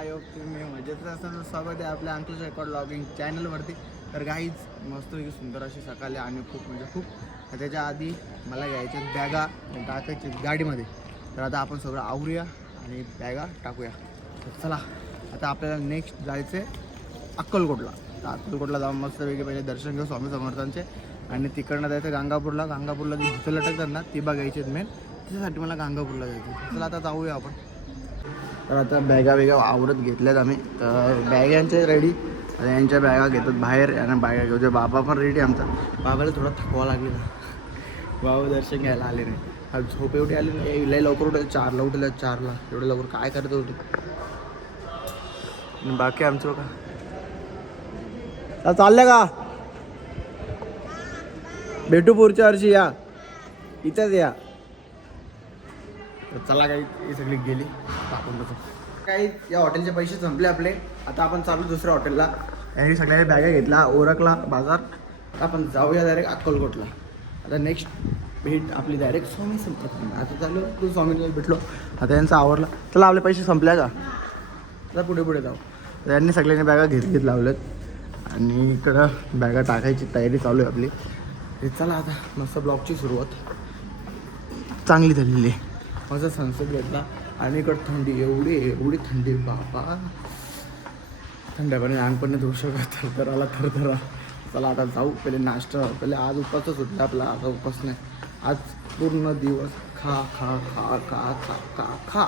I hope तुम्ही मजेत असाल. स्वागत आहे आपल्या अंकुश रेकॉर्ड लॉगिंग चॅनलवरती. तर काहीच मस्तपैकी सुंदर अशी सकाळी आणि खूप म्हणजे खूप. त्याच्या आधी मला घ्यायच्या बॅगा टाकायची गाडीमध्ये. तर आता आपण सगळं आवरूया आणि बॅगा टाकूया. तर चला आता आपल्याला नेक्स्ट जायचं आहे अक्कलकोटला. तर अक्कलकोटला जाऊन मस्तपैकी पहिले दर्शन घेऊ स्वामी समर्थांचे आणि तिकडनं जायचं गाणगापूरला. गाणगापूरला जी भुतं लटकतात ना ती बघायची मेन. त्याच्यासाठी मला गाणगापूरला जायचं. चला आता जाऊया आपण. तर आता बॅगा आवरत घेतल्यात आम्ही. तर बॅगांचे रेडी. यांच्या बॅगा घेतात बाहेर आणि बॅगा घेऊ. बाबा पण रेडी आमचा. बाबाला थोडा थकवा लागलेला. बाबा दर्शन घ्यायला आले नाही. हा झोप एवढी आली नाही. लय लवकर उठले 4ला उठले 4ला. एवढं लवकर काय करत होते. बाकी आमचं का चाललं का भेटू पुढच्या वर्षी या इथंच या. तर चला काही ही सगळी गेली. आपण बघू काही या हॉटेलचे पैसे संपले आपले. आता आपण चालू दुसऱ्या हॉटेलला. यांनी सगळ्या बॅगा घेतला ओरखला बाजार. आपण जाऊया डायरेक्ट अक्कलकोटला. आता नेक्स्ट भेट आपली डायरेक्ट स्वामी समर्थ. आता चालू तू स्वामीला भेटलो. आता यांचा आवडला. चला आपले पैसे संपल्या का. आता पुढे जाऊ. तर यांनी सगळ्यांनी बॅगा घेत लावल्यात आणि इकडं बॅगा टाकायची तयारी चालू आहे आपली. हे चला आता मस्त ब्लॉगची सुरुवात चांगली झालेली आहे. माझा सनसेट घेतला आणि इकडं थंडी एवढी थंडी बाबा. थंड्या पाणी अंग पण धुवू शकत थरथराला. चला आता जाऊ. पहिले नाश्ता. पहिले आज उपासच सुटला आपला. आता उपास नाही. आज पूर्ण दिवस खा खा खा खा खा खा खा.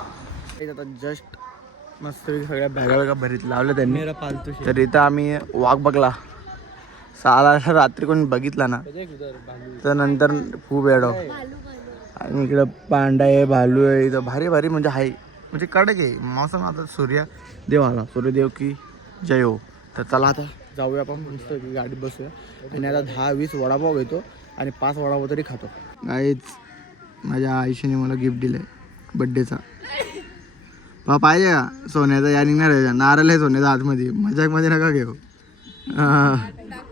आता जस्ट मस्त सगळ्या बॅगा भरीत लावल्या त्यांनी. तर इथं आम्ही वाघ बघला. 6ला रात्री कोणी बघितला ना तर नंतर खूप वेळ. आणि इकडं पांडा आहे भालू आहे. इथं भारी म्हणजे आहे म्हणजे कडक आहे मौसम. आता सूर्यदेव आला. सूर्यदेव की जय हो. तर चला आता जाऊया आपण मस्त गाडीत बसूया आणि आता 10-20 वडापाव घेतो आणि 5 वडापाव तरी खातो. काहीच माझ्या आईशीने मला गिफ्ट दिलं आहे बड्डेचा. पाहिजे का सोन्याचा. या निघणार आहे नारळ आहे सोन्याचा आतमध्ये. मजाकमध्ये नका घेऊ.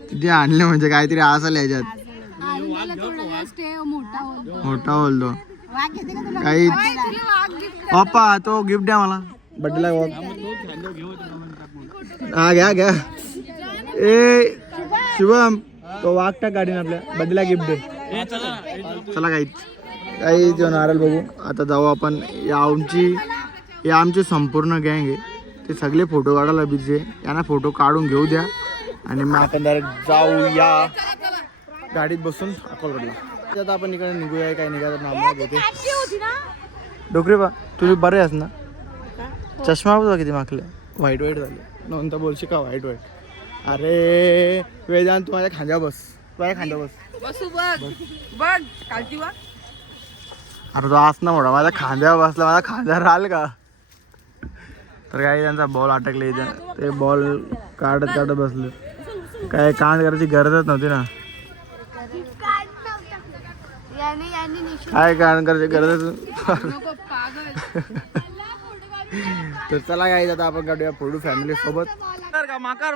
किती आणले म्हणजे काहीतरी असेल याच्यात. मोठा बोलतो काही. पप्पा तो गिफ्ट द्या मला बड्डेला. हा घ्या. ए शुभम तो वाघ टाक गाडीने आपल्या बड्डेला गिफ्ट दे. चला काही तो नारळ बघू. आता जाऊ आपण. या आमची संपूर्ण गँग आहे. ते सगळे फोटो काढायला बिझी आहे. यांना फोटो काढून घेऊ द्या आणि मग आपण डायरेक्ट जाऊया गाडीत बसून अक्कलकोटला. आता आपण इकडे निघूया. काय निघायचं नाव घेते डोकरी बा. तुझी बरे आहेस ना. चष्मा बघा किती मागले. व्हाईट झाले. नंतर बोलशी का व्हाईट. अरे वेदांत तू माझ्या खांद्यावर बस. अरे तो आस ना मोठा माझ्या खांद्यावर बसला. माझ्या खांद्यावर राहिल का. तर काही त्यांचा बॉल अटकले इथं. ते बॉल काढत बसले. काय कांड करायची गरजच नव्हती ना. काय कांड करायची गरजच. तर चला काय आता आपण काढूया फोटो फॅमिली सोबत. माकर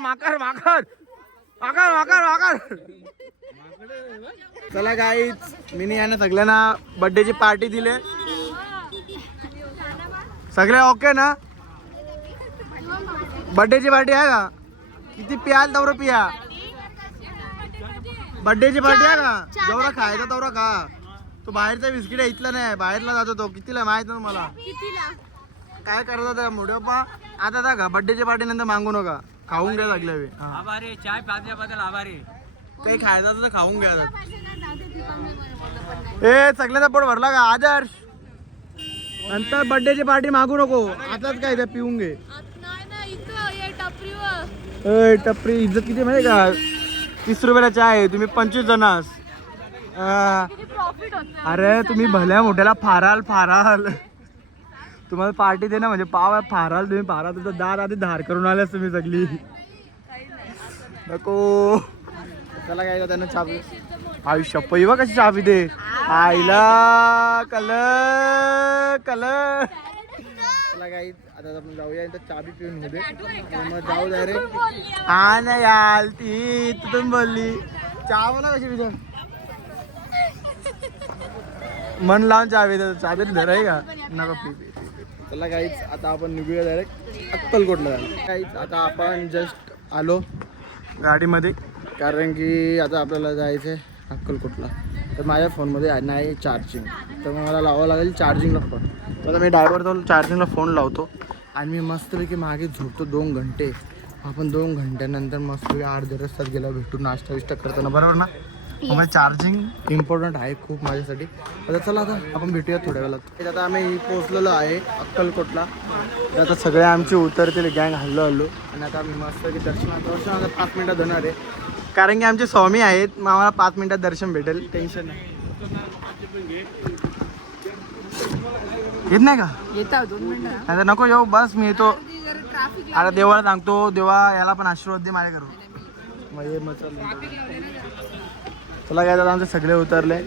चला गाईच मी यांना सगळ्यांना बर्थडेची पार्टी दिली. सगळे ओके ना. बर्थडेची पार्टी आहे का. किती प्याल तेवढं पिया. बर्थडेची पार्टी आहे का. जेवढा खायचा तेवढा खा. तो बाहेरचा बिस्किट इथला नाही. बाहेरला जातो तो. कितीला माहित ना मला. काय करत होता मोठ्या. आता का बर्थडेची पार्टी नंतर मागू नका. खाऊन घ्या लागल्या. काही खायचं तर खाऊन घ्या. ए सगळ्याचा पोट भरला का आदर्श. नंतर बर्थडेची पार्टी मागू नको. आताच काय ते पिऊन घे. टपरी इज्जत किती माहिती का. 30 रुपयाला चहा आहे. तुम्ही 25 जणास. अरे तुम्ही भल्या मोठ्याला फाराल. तुम्हाला पार्टी दे ना म्हणजे पाव फाराल. तुम्ही फाराल. तुमचं दार आधी धार करून आल्यास तुम्ही सगळी. नको चला काय त्यांना चावी. आयुष्य पैवा कशी चावी दे आईला. कलर चला काही आता आपण जाऊया. चाबी पिऊन होते मग जाऊ दे रे. हा नाही याल ती तुम्ही बोलली चहा मला कशी विचार. मन लावून चावी धराय का नका. चला काहीच आता आपण निघूया डायरेक्ट अक्कलकोटला जायला. काहीच आता आपण जस्ट आलो गाडीमध्ये, कारण की आता आपल्याला जायचं आहे अक्कलकोटला. तर माझ्या फोनमध्ये नाही चार्जिंग, तर मग मला लावावं लागेल चार्जिंगला फोन. आता मी ड्रायव्हरचा चार्जिंगला फोन लावतो आणि मी मस्तपैकी मागे झोपतो 2 घंटे. आपण 2 घंट्यानंतर मस्तपैकी अर्ध्या रस्त्यात गेला भेटून नाश्ता विष्टा करताना, बरोबर ना? मग चार्जिंग इम्पॉर्टंट आहे खूप माझ्यासाठी. आता चला आता आपण भेटूया थोड्या वेळात. आता आम्ही पोहोचलेलो आहे अक्कलकोटला. तर आता सगळे आमचे उतरतील गँग हल्लो आणि आता आम्ही मस्तपैकी दर्शनाला 5 मिनटात होणार आहे, कारण की आमचे स्वामी आहेत. मग आम्हाला 5 मिनटात दर्शन भेटेल, टेन्शन नाही. येत नाही का? येता 2 मिनिटं. आता नको येऊ, बस मी येतो. आता देवाला सांगतो, देवा याला पण आशीर्वाद दे माझ्या करून. चला काय दादा आमचे सगळे उतरले.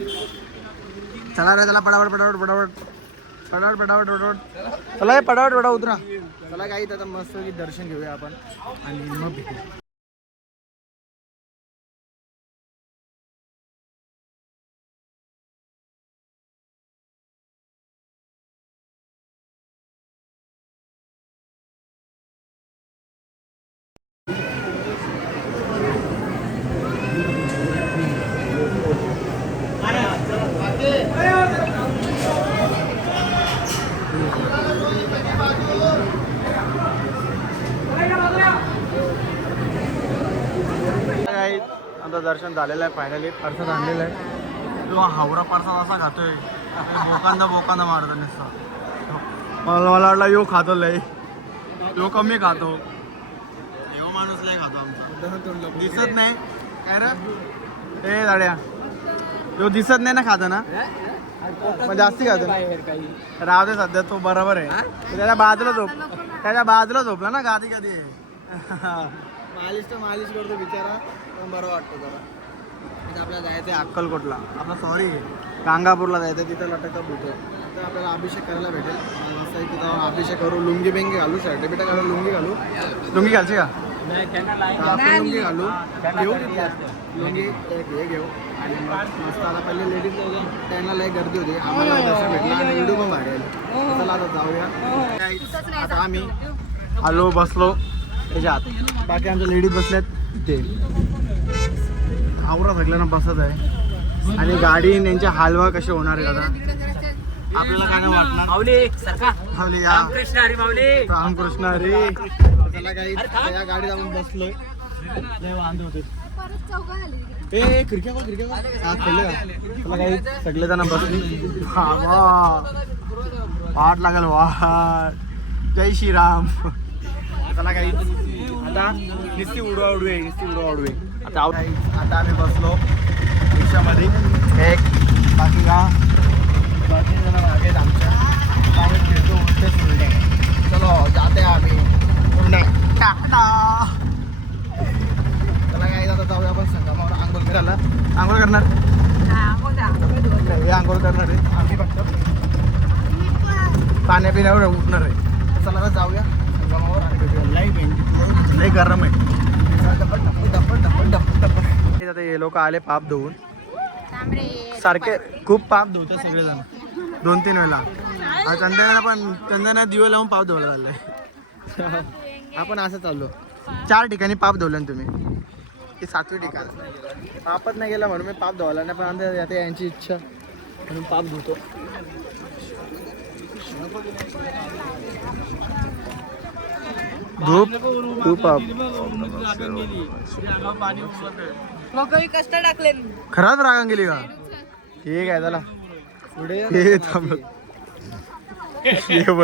चला रे चला पटापट पटापट पटापट पटापट पटापट पटापट चला पटापट पटा उतरा. चला काही आता मस्त दर्शन घेऊया आपण आणि मग भेटू. आता दर्शन झालेलं आहे फायनली. प्रसाद आणलेला आहे. तो हावरा प्रसाद असा खातोय, बोकांदा मारतो नुसता. मला वाटला यो खातो लय, यो कमी खातो. यो माणूस लय खातो आमचा. दिसत नाही काय रे ए दाड्या, यो दिसत नाही ना खाता ना, मग जास्ती खातो ना. राव दे सध्या तो बरोबर आहे. त्याच्या बाजूला झोपला ना गादी कधी. मालिश करतो बिचारा, पण बरं वाटतं जरा. म्हणजे आपल्याला जायचं आहे अक्कलकोटला, आपला सॉरी गांगापूरला जायचं, तिथं लटकता भेटतो. तर आपल्याला अभिषेक करायला भेटेल. असं तिथं अभिषेक करू, लुंगी बेंगी घालू, सर्टिफिकेट घालू, लुंगी घालची का? आपण लुंगी घालू, घेऊ लुंगी हे घेऊ. आणि मस्त आता पहिले लेडीज त्यांना लय गर्दी होती, आम्हाला दर्शन भेटलं आणि व्हिडिओ पण वाढेल. चला आता जाऊया. आता आम्ही आलो बसलो त्याच्यात, बाकी आमच्या लेडीज बसल्यात ते आवरा सगळ्यांना बसत आहे. आणि गाडी यांचे हालवा कसे होणार आहे आता आपल्याला काय नाही वाटणार. माऊली या रामकृष्ण हरी. त्याला काही या गाडीत आपण बसलोय, लय वांदे होते. ए खिडक्या त्याला काही सगळे जण बसली. वाट लागल वाट. जय श्रीराम. त्याला काही आता नुसती उडवा. आता आम्ही बसलो रिक्षामध्ये. एक बाकी जण मागे आमच्या फिरतो उलटे सुलटे. चलो जाते आम्ही पुणे. त्याला काही आता जाऊया आपण संगमावर आंघोळ करायला. आंघोळ करणार आंघोळ करणार आहे आम्ही, फक्त पाण्यापिण्यावर उठणार आहे. चला आता जाऊया संगमावर आणि भेटूया. लई गरम आहे. आता हे लोक आले पाप धुवून, सारखे खूप पाप धुवते सगळेजण 2-3 वेळेला. चंदना दिवे लावून पाप धुवला चाललंय. आपण असं चाललो 4 ठिकाणी पाप धुवलं तुम्ही, हे 7वी ठिकाण. पापच नाही गेला म्हणून मी पाप धुवायला नाही, पण आता यांची इच्छा म्हणून पाप धुतो. धूप पाप कष्ट टाकले. खराच रागान गेली का? ठीक आहे चला पुढे थांब.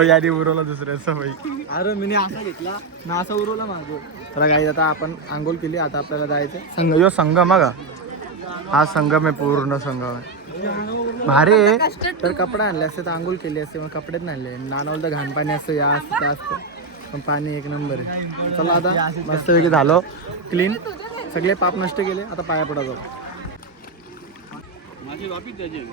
यादी उरवला दुसऱ्याचा बाई. अरे मी असा घेतला ना, असा उरवला मागो. तर काही आता आपण आंघोळ केली, आता आपल्याला जायचं यो संगम. हा संगम आहे, पूर्ण संगम आहे. भारी आहे. तर कपडे आणले असते तर आंघोळ केली असते, मग कपडेच नाही आणले. नानावलं तर घाण पाणी असतं, या असतं त्या असतं, पण पाणी एक नंबर आहे. चला आता मस्तपैकी झालो क्लीन, सगळे पाप नष्ट केले. आता पाया पडा जाऊ. माझी वापीच त्याची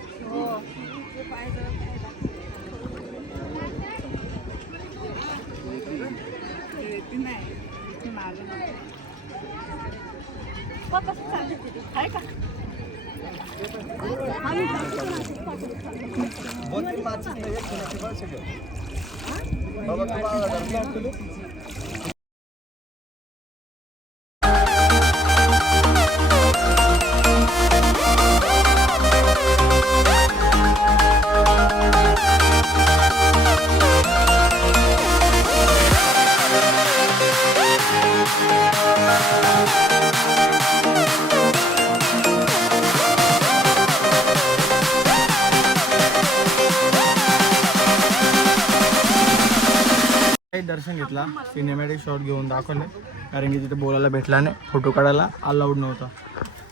दर्शन घेतला, सिनेमॅटिक शॉट घेऊन दाखवले, कारण की तिथे बोलायला भेटला नाही, फोटो काढायला अलाउड नव्हता.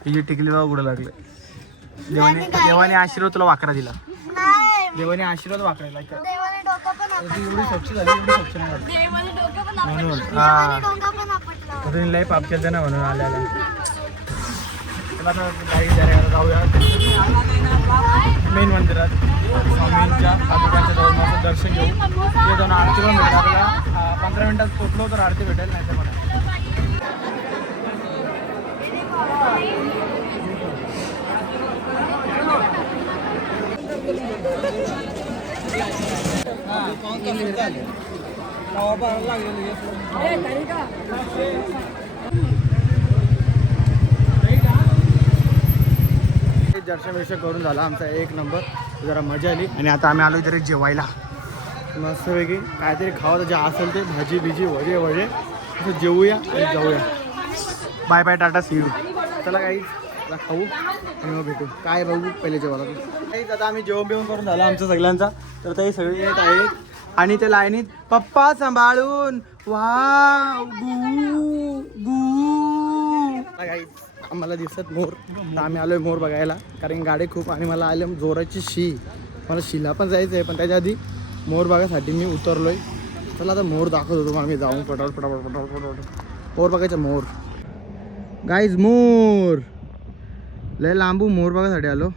ही जी टिकली बघा कुठं लागले. देवाने आशीर्वाद तुला वाकरा दिला. देवाने आशीर्वाद वाकरा दिला. एवढी स्वच्छ झाली, एवढी स्वच्छ नाही झाली म्हणून. हा तुम्ही लई पाप केलं ना म्हणून आल्या. चला आता गाडी जाऊया मेन मंदिरात, स्वामींच्या पादुकांच्या जवळ दर्शन घेऊ. ते जाऊन आरती पण भेटेल आपल्याला. 15 मिनिटात पोचलो तर आरती भेटेल, नाही तर मला दर्शन विषय करून झाला आमचा एक नंबर. जरा मजा आली आणि आता आम्ही आलो इथे जेवायला. मस्तपैकी काहीतरी खावं जे असेल ते, भाजी बिजी वजे वजे असं जेवूया आणि जाऊया. Bye bye, tata, see you. चला काही खाऊ आणि मग भेटू. काय बघू पहिले जेवायला काहीच. आता आम्ही जेवण बिवून करून झाला आमच्या सगळ्यांचा. तर ते सगळे येत आहेत आणि ते लाईनीत पप्पा सांभाळून वाव गू गू. काही आम्हाला दिसत मोर, तर आम्ही आलोय मोर बघायला, कारण गाडी खूप आणि मला आले जोराची शी. मला शिला पण जायचं आहे, पण त्याच्या आधी मोर बघायसाठी मी उतरलोय. चला आता मोर दाखवत होतो, मग आम्ही जाऊन पटापट पटापट पटापट पटापट मोर बघायचा. मोर गाईज, मोर लय लांबू मोर बघायसाठी आलो,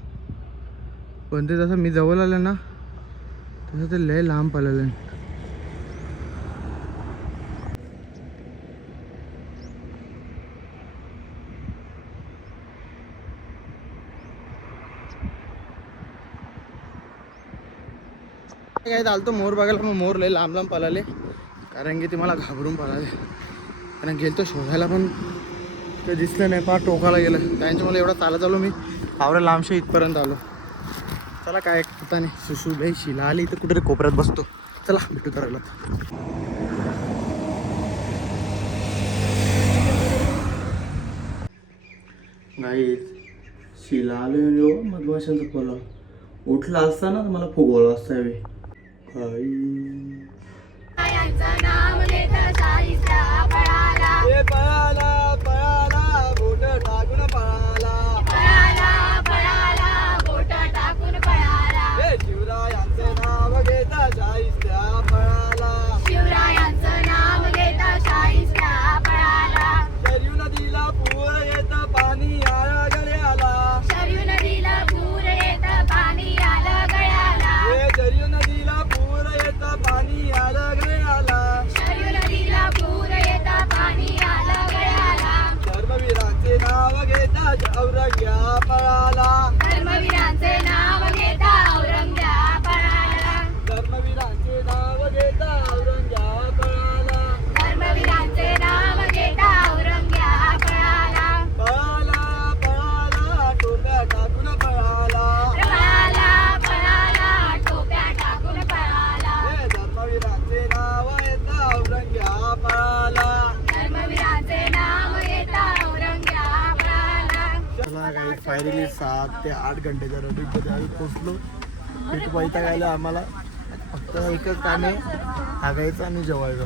पण ते जसं मी जवळ आलं ना तसं ते लय लांब पळालं. काय चालतो मोर बघायला, मग मोर लय लांब लांब पळाले, कारण की ते मला घाबरून पळाले. कारण गेलो तो शोधायला पण ते दिसलं नाही, फार टोकाला गेलं. त्यांच्या मला एवढा चालत आलो मी, आवडं लांबशे इथपर्यंत आलो. चला काय होता नाही, सुशू भाई शिला आली तर कुठेतरी कोपऱ्यात बसतो. चला भेटू करायला. गाई शिला आलो मधमाशांचा खोला. उठला असताना मला फुगवला असता हवे. पळाला पळाला बोट टाकून पळाला, पळाला पळाला बोट टाकून पळाला. शिवरायांचं नाव घेता शाहिस्त्या पळाला, शिवरायांचं नाव घेता शाहिस्त्या पळाला. शरयू नदीला पूर येत पाणी आला गळ्याला, शरयू नदीला पूर येत पाणी आलं गळ्याला. शरयू नदीला पूर येत पाणी आलं गळ्याला, शरयू नदीला पूर येत पाणी आलं गळ्याला. धर्मवीरांचे नाव घेता औरंग्या पळाला, धर्मवीरांचे नाव घेता औरंग्या पळाला, धर्मवीरांचे नाव घेता औरंग्या पळाला, धर्मवीरांचे नाव घेता औरंग्या पळाला. पळाला पळाला टोप्या टाकून पळाला, पळाला पळाला टोप्या टाकून पळाला. धर्मवीरांचे नाव घेता औरंग्या पळाला, धर्मवीरांचे नाव घेता औरंग्या पळाला. चला काही फायनली 7 ते 8 घंटेच्या रनिंगमध्ये आम्ही पोचलो. एक वैताग आला आम्हाला. फक्त एकच काम आहे, हागायचं आणि जेवायचं.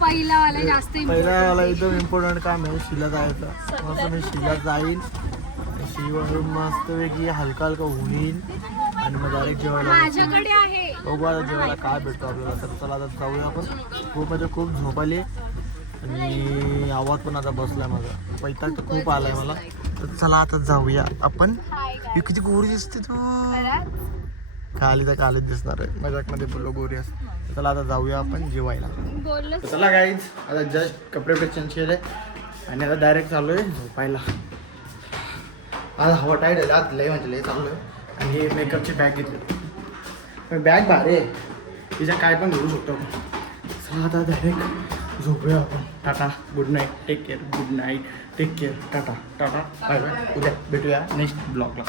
पहिला वाला एकदम इम्पॉर्टंट काम आहे, शिला जायचं. मस्त मी शिला जाईन, शिवरून मस्तपैकी हलका हलका होईन आणि मग डायरेक्ट जेवायला बघू आता जेवायला काय भेटतो आपल्याला. तर चला आता जाऊया आपण. खूप म्हणजे खूप झोप आली आणि आवाज पण आता बसलाय माझा. वैताग तर खूप आलाय मला. तर चला आता जाऊया आपण. किती गोरी दिसते तू. खाली तर खालीच दिसणार आहे, मजाकमध्ये बोललो गोरी असते. चला आता जाऊया आपण जेवायला. चला गाईज, आता जस्ट कपडे वपडे चेंज केले आणि आता डायरेक्ट चालू आहे झोपायला. आता हवा टाईट आहे, लय म्हणजे लय चालू आहे. आणि हे मेकअपची बॅग घेतली. बॅग भारी आहे, तिच्या काय पण घेऊ शकतो आपण. चला आता डायरेक्ट झोपूया आपण. Tata, good night, take care, good night, take care, tata tata bye bye. उद्या भेटूया नेक्स्ट ब्लॉगला.